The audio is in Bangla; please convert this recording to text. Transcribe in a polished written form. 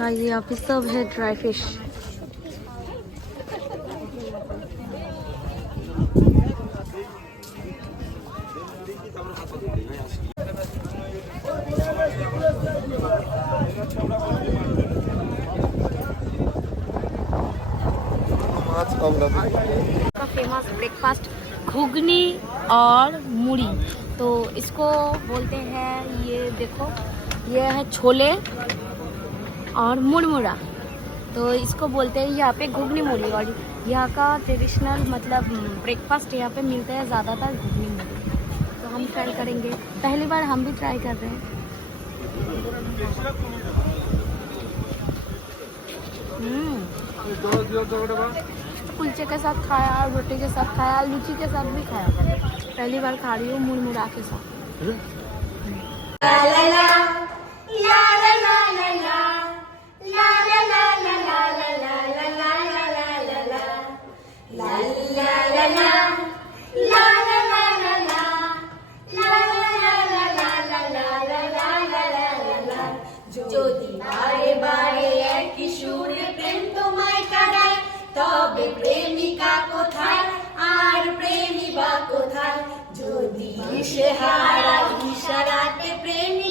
और ये यहाँ पे सब है ड्राई फिश। का फेमस ब्रेकफास्ट घुगनी और मुड़ी, तो इसको बोलते हैं, ये देखो ये है छोले और मुड़मुड़ा, तो इसको बोलते हैं यहाँ पे घुगनी मुड़ी। और यहाँ का ट्रेडिशनल मतलब ब्रेकफास्ट यहाँ पे मिलता है ज़्यादातर घुगनी मुड़ी, तो हम ट्राई करेंगे। पहली बार हम भी ट्राई कर रहे हैं। कुलचे के साथ खाया, रोटी के साथ खाया, लूची के साथ भी खाया। पहली बार खा रही हूँ मुड़मुड़ा के साथ। যদি বারে বারে একই সুরে প্রেম তোমায় কাঁদায়, তবে প্রেমিকা কোথায় আর প্রেমিকা কোথায়? যদি সে হারায় ইশারাতে প্রেমিকা